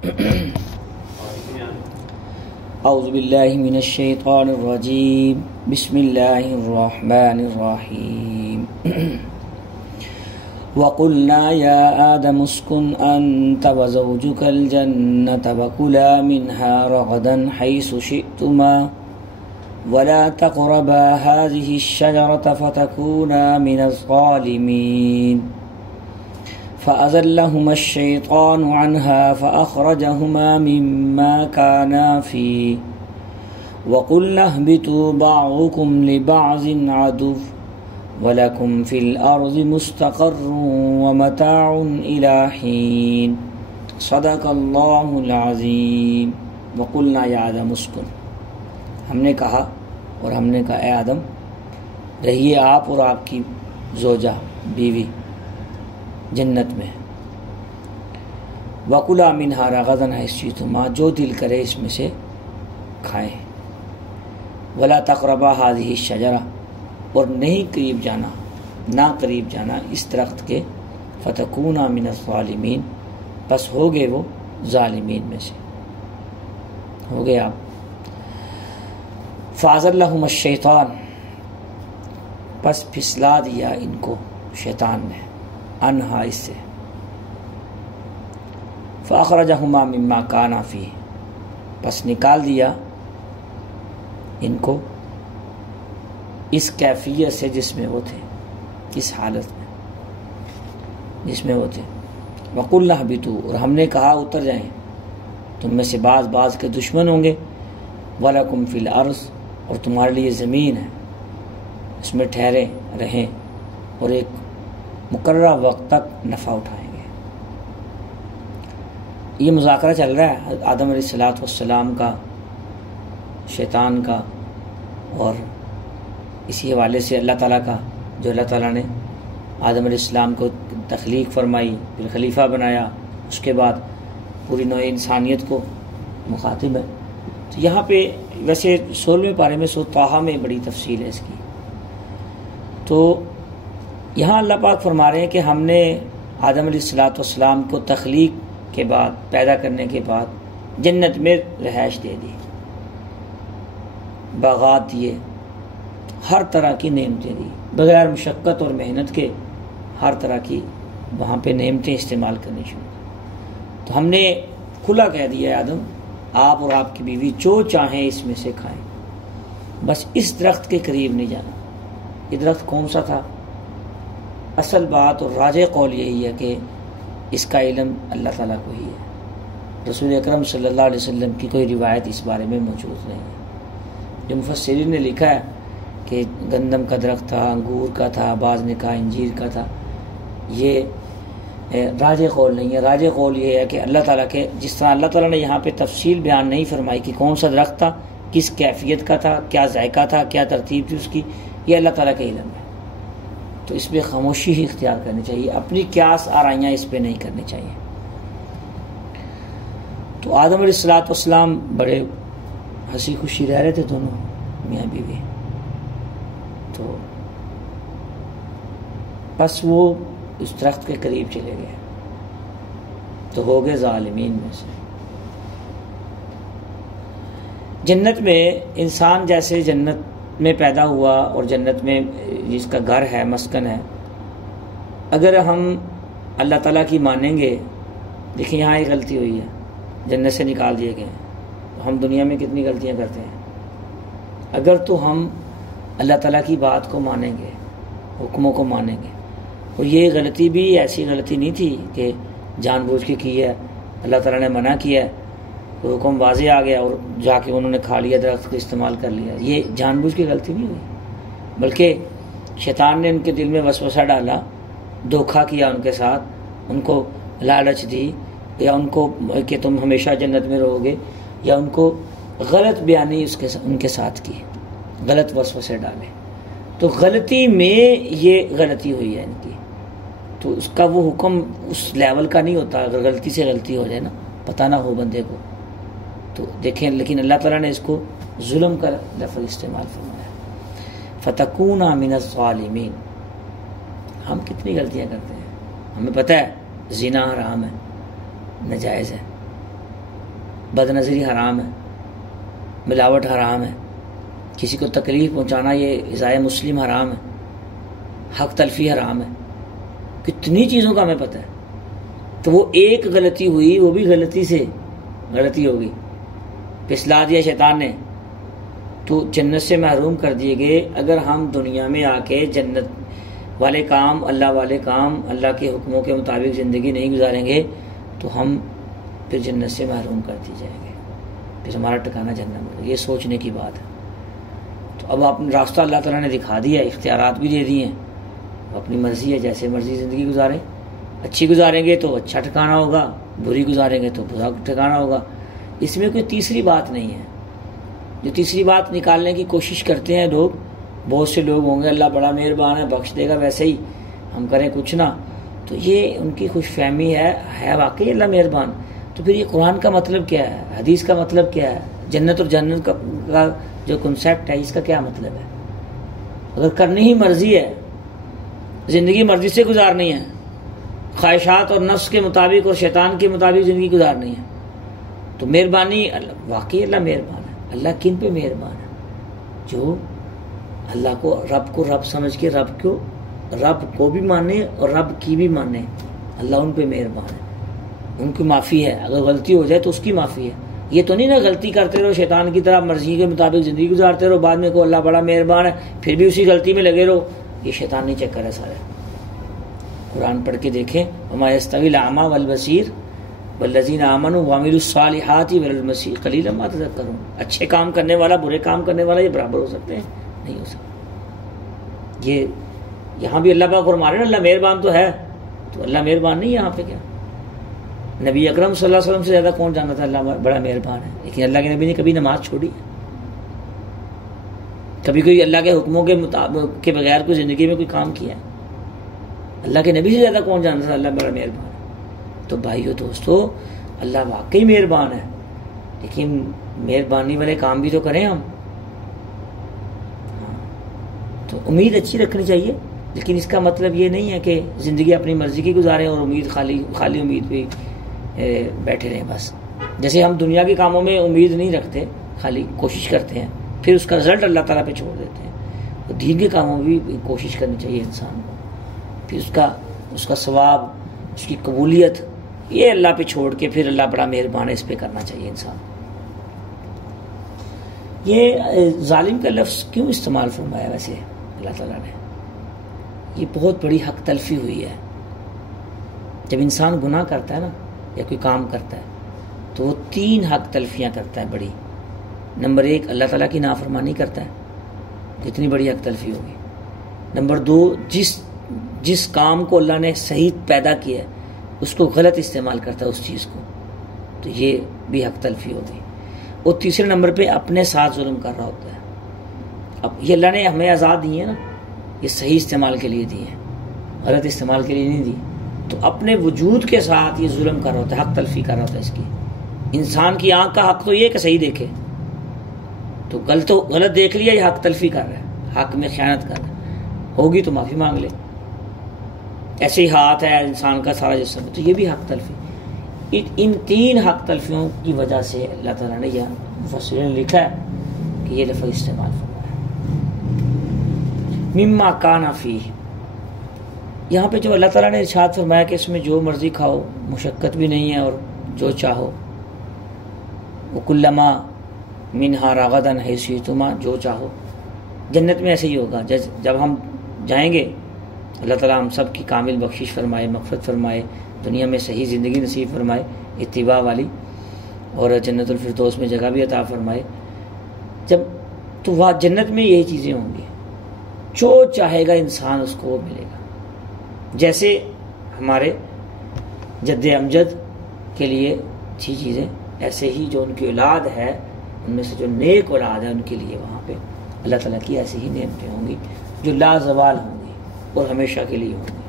اعوذ باللہ من الشیطان الرجیم بسم اللہ الرحمن الرحیم وَقُلْنَا يَا آدَمُ اسْكُنْ أَنْتَ وَزَوْجُكَ الْجَنَّةَ وَكُلَا مِنْهَا رَغَدًا حَيْثُ شِئْتُمَا وَلَا تَقْرَبَا هَٰذِهِ الشَّجَرَةَ فَتَكُونَا مِنَ الظَّالِمِينَ فَأَزَلَّهُمَا الشَّيْطَانُ عَنْهَا فَأَخْرَجَهُمَا مِمَّا كَانَا فِيهِ وَقُلْنَا اهْبِطُوا بَعْضُكُمْ لِبَعْضٍ عَدُوٌّ وَلَكُمْ فِي الْأَرْضِ مُسْتَقَرٌّ وَمَتَاعٌ إِلَىٰ حِينٍ صدق اللہ العظیم۔ وَقُلْنَا يَا آدَمُ اسْكُنْ، ہم نے کہا اور ہم نے کہا اے آدم رہیے آپ اور آپ کی زوجہ بیوی جنت میں، وَكُلَا مِنْهَا رَغَدًا حَيْثُ شِئْتُمَا، جو دل کرے اس میں سے کھائیں، وَلَا تَقْرَبَا هَٰذِهِ الشَّجَرَةَ، اور نہیں قریب جانا، نہ قریب جانا اس درخت کے، فَتَكُونَا مِنَ الظَّالِمِينَ، پس ہوگے وہ ظالمین میں سے ہو گئے آپ۔ فَأَزَلَّهُمَا الشَّيْطَانُ، پس پھسلا دیا ان کو شیطان نے، انہا اس سے، فَأَخْرَجَهُمَا مِمَّا كَانَا فِيهِ، پس نکال دیا ان کو اس کیفیت سے جس میں وہ تھے، اس حالت میں جس میں وہ تھے۔ وَقُلْنَا اهْبِطُوا، اور ہم نے کہا اتر جائیں، تم میں سے بعض کے دشمن ہوں گے، وَلَكُمْ فِي الْأَرْضِ، اور تمہارے لیے زمین ہے، اس میں ٹھہرے رہیں اور ایک مقررہ وقت تک نفع اٹھائیں گے۔ یہ مذاکرہ چل رہا ہے آدم علیہ السلام کا، شیطان کا، اور اسی حوالے سے اللہ تعالیٰ کا، جو اللہ تعالیٰ نے آدم علیہ السلام کو تخلیق فرمائی، پھر خلیفہ بنایا، اس کے بعد پوری نوع انسانیت کو مخاطب ہے۔ تو یہاں پہ ویسے 16ویں پارے میں سورۃ طٰہٰ میں بڑی تفصیل ہے اس کی۔ تو یہاں اللہ پاک فرما رہے ہیں کہ ہم نے آدم علیہ السلام کو تخلیق کے بعد، پیدا کرنے کے بعد جنت میں رہائش دے دی، باغات دیے، ہر طرح کی نعمتیں دی، بغیر مشقت اور محنت کے ہر طرح کی وہاں پہ نعمتیں استعمال کرنی شروع۔ تو ہم نے کھلا کہہ دیا آدم آپ اور آپ کی بیوی جو چاہیں اس میں سے کھائیں، بس اس درخت کے قریب نہیں جانا۔ یہ درخت کون سا تھا؟ اصل بات اور راجح قول یہی ہے کہ اس کا علم اللہ تعالیٰ کو ہی ہے، رسول اکرم صلی اللہ علیہ وسلم کی کوئی روایت اس بارے میں موجود نہیں ہے۔ جو مفسرین نے لکھا ہے کہ گندم کا درخت تھا، انگور کا تھا، بعض نے کہا انجیر کا تھا، یہ راجح قول نہیں ہے۔ راجح قول یہ ہے کہ اللہ تعالیٰ کے، جس طرح اللہ تعالیٰ نے یہاں پہ تفصیل بیان نہیں فرمائی کہ کون سا درخت تھا، کس کیفیت کا تھا، کیا ذائقہ تھا، کیا ترتیب تھی اس کی، یہ اللہ تعالیٰ کا علم ہے۔ تو اس پہ خاموشی ہی اختیار کرنی چاہیے، اپنی قیاس آرائیاں اس پہ نہیں کرنی چاہیے۔ تو آدم علیہ السلام بڑے ہنسی خوشی رہ رہے تھے دونوں میاں بیوی، تو بس وہ اس درخت کے قریب چلے گئے تو ہو گئے ظالمین میں سے۔ جنت میں انسان جیسے جنت میں پیدا ہوا اور جنت میں جس کا گھر ہے، مسکن ہے، اگر ہم اللہ تعالیٰ کی مانیں گے، دیکھیں یہاں ایک غلطی ہوئی ہے، جنت سے نکال دیے گئے، ہم دنیا میں کتنی غلطیاں کرتے ہیں۔ اگر تو ہم اللہ تعالیٰ کی بات کو مانیں گے، حکموں کو مانیں گے، اور یہ غلطی بھی ایسی غلطی نہیں تھی کہ جان بوجھ کے کی ہے، اللہ تعالیٰ نے منع کیا ہے، کوئی حکم واضح آ گیا اور جا کے انہوں نے کھا لیا، درخت کو استعمال کر لیا، یہ جان بوجھ کی غلطی نہیں ہوئی، بلکہ شیطان نے ان کے دل میں وسوسہ ڈالا، دھوکہ کیا ان کے ساتھ، ان کو لالچ دی، یا ان کو کہ تم ہمیشہ جنت میں رہو گے، یا ان کو غلط بیانی ان کے ساتھ کی، غلط وسوسے ڈالے۔ تو غلطی میں یہ غلطی ہوئی ہے ان کی، تو اس کا وہ حکم اس لیول کا نہیں ہوتا۔ اگر غلطی سے غلطی ہو جائے نا، پتہ نہ ہو بندے کو، تو دیکھیں، لیکن اللہ تعالیٰ نے اس کو ظلم کا لفظ استعمال فرمایا، فَتَكُونَا مِنَ الظَّالِمِينَ۔ ہم کتنی غلطیاں کرتے ہیں، ہمیں پتہ ہے زنا حرام ہے، ناجائز ہے، بد نظری حرام ہے، ملاوٹ حرام ہے، کسی کو تکلیف پہنچانا یہ ایذائے مسلم حرام ہے، حق تلفی حرام ہے، کتنی چیزوں کا ہمیں پتہ ہے. تو وہ ایک غلطی ہوئی، وہ بھی غلطی سے غلطی ہوگی، پھسلا دیا شیطان نے تو جنت سے محروم کر دیے گئے. اگر ہم دنیا میں آ کے جنت والے کام، اللہ والے کام، اللہ کے حکموں کے مطابق زندگی نہیں گزاریں گے تو ہم پھر جنت سے محروم کر دی جائیں گے، پھر ہمارا ٹھکانہ جہنم ہوگا. یہ سوچنے کی بات ہے. تو اب آپ راستہ اللہ تعالیٰ نے دکھا دیا، اختیارات بھی دے دیے ہیں، اپنی مرضی ہے، جیسے مرضی زندگی گزاریں. اچھی گزاریں گے تو اچھا ٹھکانہ ہوگا، بری گزاریں گے تو برا ٹھکانہ ہوگا. اس میں کوئی تیسری بات نہیں ہے. جو تیسری بات نکالنے کی کوشش کرتے ہیں لوگ، بہت سے لوگ ہوں گے اللہ بڑا مہربان ہے بخش دے گا ویسے ہی ہم کریں کچھ نہ، تو یہ ان کی خوش فہمی ہے واقعی اللہ مہربان. تو پھر یہ قرآن کا مطلب کیا ہے، حدیث کا مطلب کیا ہے، جنت اور جنت کا جو کنسیپٹ ہے اس کا کیا مطلب ہے؟ اگر کرنی ہی مرضی ہے، زندگی مرضی سے گزارنی ہے، خواہشات اور نفس کے مطابق اور شیطان کے مطابق زندگی گزارنی ہے، تو مہربانی واقعی اللہ مہربان ہے. اللہ کن پہ مہربان ہے؟ جو اللہ کو رب سمجھ کے رب کو بھی مانے اور رب کی بھی مانے، اللہ ان پہ مہربان ہے. ان کی معافی ہے، اگر غلطی ہو جائے تو اس کی معافی ہے. یہ تو نہیں نا غلطی کرتے رہو شیطان کی طرح مرضی کے مطابق زندگی گزارتے رہو، بعد میں کو اللہ بڑا مہربان ہے پھر بھی اسی غلطی میں لگے رہو. یہ شیطانی چکر ہے سارے. قرآن پڑھ کے دیکھیں، وما یستوی الاعمی والبصیر والذین آمنوا وعملوا الصالحات والمسیح قلیلا ما تذکرون. اچھے کام کرنے والا برے کام کرنے والا یہ برابر ہو سکتے ہیں؟ نہیں ہو سکتے. یہ یہاں بھی اللہ پاک فرما رہے ہیں اللہ مہربان تو ہے، تو اللہ مہربان نہیں یہاں پہ کیا؟ نبی اکرم صلی اللہ علیہ وسلم سے زیادہ کون جانتا تھا اللہ بڑا مہربان ہے؟ لیکن اللہ کے نبی نے کبھی نماز چھوڑی ہے؟ کبھی کوئی اللہ کے حکموں کے مطابق کے بغیر کوئی زندگی میں کوئی کام کیا ہے؟ اللہ کے نبی سے زیادہ کون جانتا تھا اللہ بڑا مہربان ہے؟ تو بھائیو دوستو، اللہ واقعی مہربان ہے، لیکن مہربانی والے کام بھی تو کریں ہم. تو امید اچھی رکھنی چاہیے، لیکن اس کا مطلب یہ نہیں ہے کہ زندگی اپنی مرضی کی گزاریں اور امید خالی امید پہ بیٹھے رہیں بس. جیسے ہم دنیا کے کاموں میں امید نہیں رکھتے، خالی کوشش کرتے ہیں، پھر اس کا رزلٹ اللہ تعالیٰ پہ چھوڑ دیتے ہیں. تو دین کے کاموں میں بھی کوشش کرنی چاہیے انسان کو، پھر اس کا ثواب، اس کی قبولیت یہ اللہ پہ چھوڑ کے پھر اللہ بڑا مہربان ہے اس پہ کرنا چاہیے انسان. یہ ظالم کا لفظ کیوں استعمال فرمایا ویسے اللہ تعالیٰ نے؟ یہ بہت بڑی حق تلفی ہوئی ہے. جب انسان گناہ کرتا ہے نا یا کوئی کام کرتا ہے تو وہ 3 حق تلفیاں کرتا ہے بڑی. نمبر 1 اللہ تعالیٰ کی نافرمانی کرتا ہے، کتنی بڑی حق تلفی ہوگی. نمبر 2 جس کام کو اللہ نے صحیح پیدا کیا ہے اس کو غلط استعمال کرتا ہے اس چیز کو، تو یہ بھی حق تلفی ہوگی. اور تیسرے نمبر پہ اپنے ساتھ ظلم کر رہا ہوتا ہے. اب یہ اللہ نے ہمیں آزاد دی ہے نا، یہ صحیح استعمال کے لیے دی ہے، غلط استعمال کے لیے نہیں دی. تو اپنے وجود کے ساتھ یہ ظلم کر رہا ہوتا ہے، حق تلفی کر رہا ہوتا ہے اس کی. انسان کی آنکھ کا حق تو یہ کہ صحیح دیکھے، تو غلط دیکھ لیا یہ حق تلفی کر رہا ہے، حق میں خیانت کر رہا ہے. ہوگی تو معافی مانگ لے. ایسے ہی ہاتھ ہے انسان کا سارا جسم، تو یہ بھی حق تلفی. ان 3 حق تلفیوں کی وجہ سے اللہ تعالیٰ نے یہ مفسرین نے لکھا ہے کہ یہ لفظ استعمال فرمایا. مما کان فیہ، یہاں پہ جو اللہ تعالیٰ نے ارشاد فرمایا کہ اس میں جو مرضی کھاؤ، مشقت بھی نہیں ہے اور جو چاہو. وکلما منہا رغدا حیث شئتما، جو چاہو. جنت میں ایسے ہی ہوگا. جب ہم جائیں گے اللہ تعالیٰ ہم سب کی کامل بخشش فرمائے، مغفرت فرمائے، دنیا میں صحیح زندگی نصیب فرمائے اتباع والی، اور جنت الفردوس میں جگہ بھی عطا فرمائے. تو وہاں جنت میں یہی چیزیں ہوں گی، جو چاہے گا انسان اس کو وہ ملے گا. جیسے ہمارے جد امجد کے لیے تھی چیزیں، ایسے ہی جو ان کی اولاد ہے ان میں سے جو نیک اولاد ہے ان کے لیے وہاں پہ اللہ تعالیٰ کی ایسی ہی نعمتیں ہوں گی جو لا زوال ہوں گی اور ہمیشہ کے لیے ہوں گی.